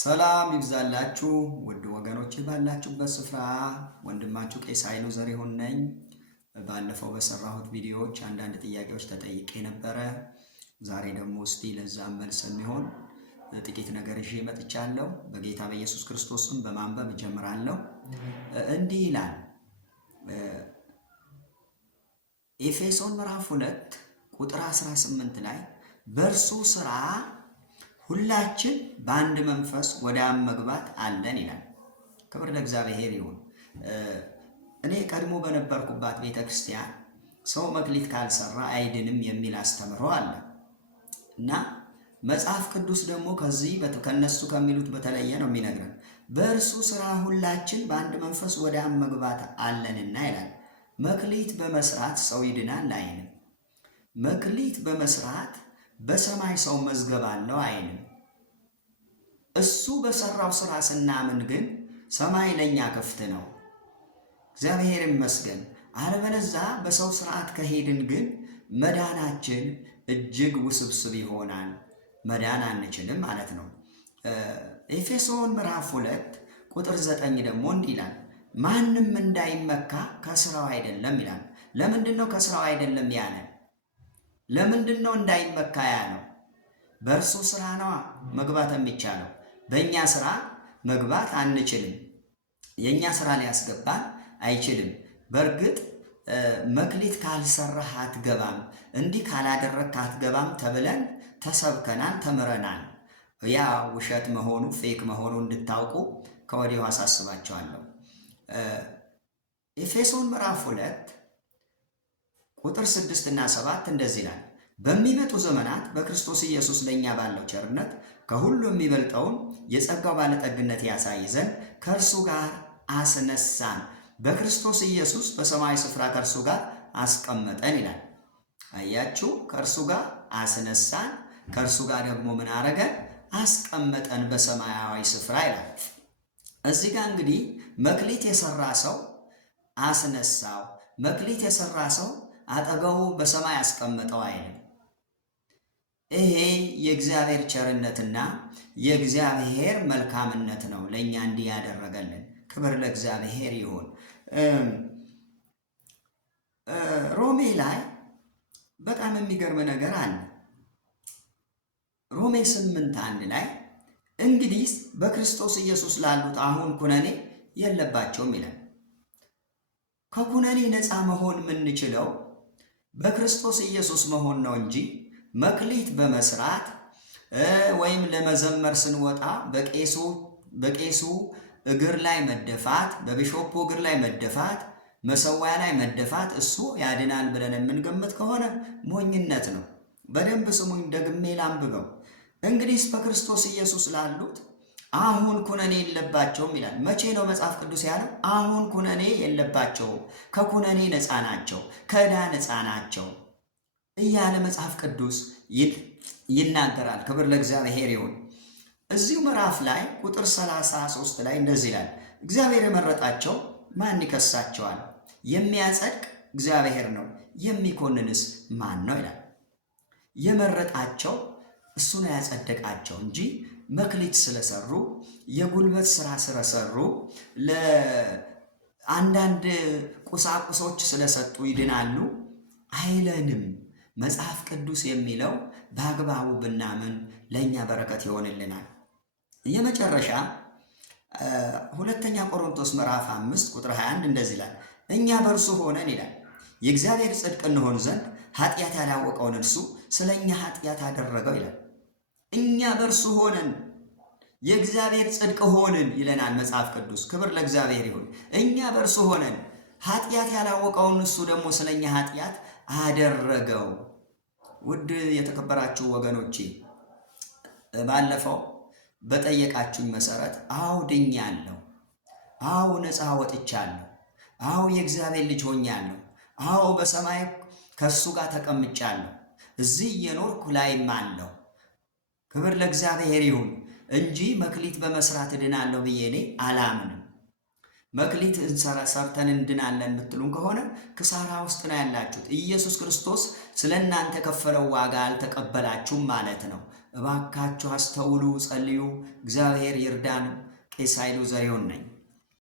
ሰላም ይብዛላችሁ ውድ ወገኖቼ ባላችሁበት ስፍራ ወንድማችሁ ቄስ ኃይሉ ዘሪሁን ነኝ። ባለፈው በሰራሁት ቪዲዮዎች አንዳንድ ጥያቄዎች ተጠይቄ ነበረ። ዛሬ ደግሞ እስቲ ለዛ መልስ የሚሆን ጥቂት ነገር ይዤ መጥቻለሁ። በጌታ በኢየሱስ ክርስቶስም በማንበብ እጀምራለሁ። እንዲህ ይላል ኤፌሶን ምዕራፍ 2 ቁጥር 18 ላይ በእርሱ ሥራ ሁላችን በአንድ መንፈስ ወደ አብ መግባት አለን ይላል። ክብር ለእግዚአብሔር ይሁን። እኔ ቀድሞ በነበርኩባት ቤተ ክርስቲያን ሰው መክሊት ካልሰራ አይድንም የሚል አስተምሮ አለ እና መጽሐፍ ቅዱስ ደግሞ ከነሱ ከሚሉት በተለየ ነው የሚነግረን። በእርሱ ሥራ ሁላችን በአንድ መንፈስ ወደ አብ መግባት አለንና ይላል። መክሊት በመስራት ሰው ይድናል አይልም። መክሊት በመስራት በሰማይ ሰው መዝገብ አለው አይልም። እሱ በሰራው ሥራ ስናምን ግን ሰማይ ለኛ ክፍት ነው። እግዚአብሔር ይመስገን። አለበለዚያ በሰው ሥርዓት ከሄድን ግን መዳናችን እጅግ ውስብስብ ይሆናል። መዳን አንችልም ማለት ነው። ኤፌሶን ምዕራፍ 2 ቁጥር 9 ደግሞ እንዲህ ይላል፣ ማንም እንዳይመካ ከሥራው አይደለም ይላል። ለምንድን ነው ከሥራው አይደለም ያለ? ለምንድን ነው እንዳይመካ ያለው? በእርሱ ሥራ ነዋ መግባት የሚቻለው። በእኛ ሥራ መግባት አንችልም። የእኛ ሥራ ሊያስገባን አይችልም። በእርግጥ መክሊት ካልሰራህ አትገባም፣ እንዲህ ካላደረግህ አትገባም ተብለን ተሰብከናል፣ ተምረናል። ያ ውሸት መሆኑ ፌክ መሆኑ እንድታውቁ ከወዲሁ አሳስባቸዋለሁ። ኤፌሶን ምዕራፍ 2 ቁጥር 6 እና 7 እንደዚህ ይላል፣ በሚመጡ ዘመናት በክርስቶስ ኢየሱስ ለእኛ ባለው ቸርነት ከሁሉ የሚበልጠውን የጸጋው ባለጠግነት ያሳይ ዘንድ ከእርሱ ጋር አስነሳን፣ በክርስቶስ ኢየሱስ በሰማያዊ ስፍራ ከእርሱ ጋር አስቀመጠን ይላል። አያችሁ፣ ከእርሱ ጋር አስነሳን፣ ከእርሱ ጋር ደግሞ ምን አረገን? አስቀመጠን በሰማያዊ ስፍራ ይላል። እዚህ ጋር እንግዲህ መክሊት የሰራ ሰው አስነሳው፣ መክሊት የሰራ ሰው አጠገቡ በሰማይ አስቀመጠው አይልም። ይሄ የእግዚአብሔር ቸርነትና የእግዚአብሔር መልካምነት ነው ለእኛ እንዲህ ያደረገልን። ክብር ለእግዚአብሔር ይሁን። ሮሜ ላይ በጣም የሚገርም ነገር አለ። ሮሜ 8:1 ላይ እንግዲህ በክርስቶስ ኢየሱስ ላሉት አሁን ኩነኔ የለባቸውም ይላል። ከኩነኔ ነፃ መሆን የምንችለው በክርስቶስ ኢየሱስ መሆን ነው እንጂ መክሊት በመስራት ወይም ለመዘመር ስንወጣ በቄሱ እግር ላይ መደፋት፣ በቢሾፑ እግር ላይ መደፋት፣ መሰዋያ ላይ መደፋት እሱ ያድናል ብለን የምንገምት ከሆነ ሞኝነት ነው። በደንብ ስሙኝ፣ ደግሜ ላንብበው። እንግዲህ በክርስቶስ ኢየሱስ ላሉት አሁን ኩነኔ የለባቸውም ይላል። መቼ ነው መጽሐፍ ቅዱስ ያለው? አሁን ኩነኔ የለባቸውም፣ ከኩነኔ ነፃ ናቸው፣ ከዕዳ ነፃ ናቸው እያለ መጽሐፍ ቅዱስ ይናገራል። ክብር ለእግዚአብሔር ይሁን። እዚሁ ምዕራፍ ላይ ቁጥር 33 ላይ እንደዚህ ይላል፣ እግዚአብሔር የመረጣቸው ማን ይከሳቸዋል? የሚያጸድቅ እግዚአብሔር ነው፣ የሚኮንንስ ማን ነው ይላል። የመረጣቸው እሱ ነው ያጸደቃቸው እንጂ መክሊት ስለሰሩ የጉልበት ሥራ ስለሰሩ ለአንዳንድ ቁሳቁሶች ስለሰጡ ይድናሉ አይለንም። መጽሐፍ ቅዱስ የሚለው በአግባቡ ብናምን ለእኛ በረከት ይሆንልናል። የመጨረሻ ሁለተኛ ቆሮንቶስ ምዕራፍ 5 ቁጥር 21 እንደዚህ ይላል፣ እኛ በእርሱ ሆነን ይላል የእግዚአብሔር ጽድቅ እንሆን ዘንድ ኃጢአት ያላወቀውን እርሱ ስለ እኛ ኃጢአት አደረገው ይላል። እኛ በእርሱ ሆነን የእግዚአብሔር ጽድቅ ሆንን ይለናል መጽሐፍ ቅዱስ። ክብር ለእግዚአብሔር ይሁን። እኛ በእርሱ ሆነን ኃጢአት ያላወቀውን እሱ ደግሞ ስለ እኛ ኃጢአት አደረገው። ውድ የተከበራችሁ ወገኖቼ ባለፈው በጠየቃችሁኝ መሰረት አዎ ድኛለሁ፣ አዎ ነፃ ወጥቻለሁ፣ አዎ የእግዚአብሔር ልጅ ሆኛለሁ፣ አዎ በሰማይ ከእሱ ጋር ተቀምጫለሁ፣ እዚህ እየኖርኩ ላይም አለሁ። ክብር ለእግዚአብሔር ይሁን እንጂ መክሊት በመስራት እድናለሁ ብዬ እኔ አላምንም። መክሊት ሰርተን እንድናለን የምትሉን ከሆነ ክሳራ ውስጥ ነው ያላችሁት። ኢየሱስ ክርስቶስ ስለ እናንተ ከፈለው ዋጋ አልተቀበላችሁም ማለት ነው። እባካችሁ አስተውሉ፣ ጸልዩ። እግዚአብሔር ይርዳን። ቄስ ኃይሉ ዘሪሁን ነኝ።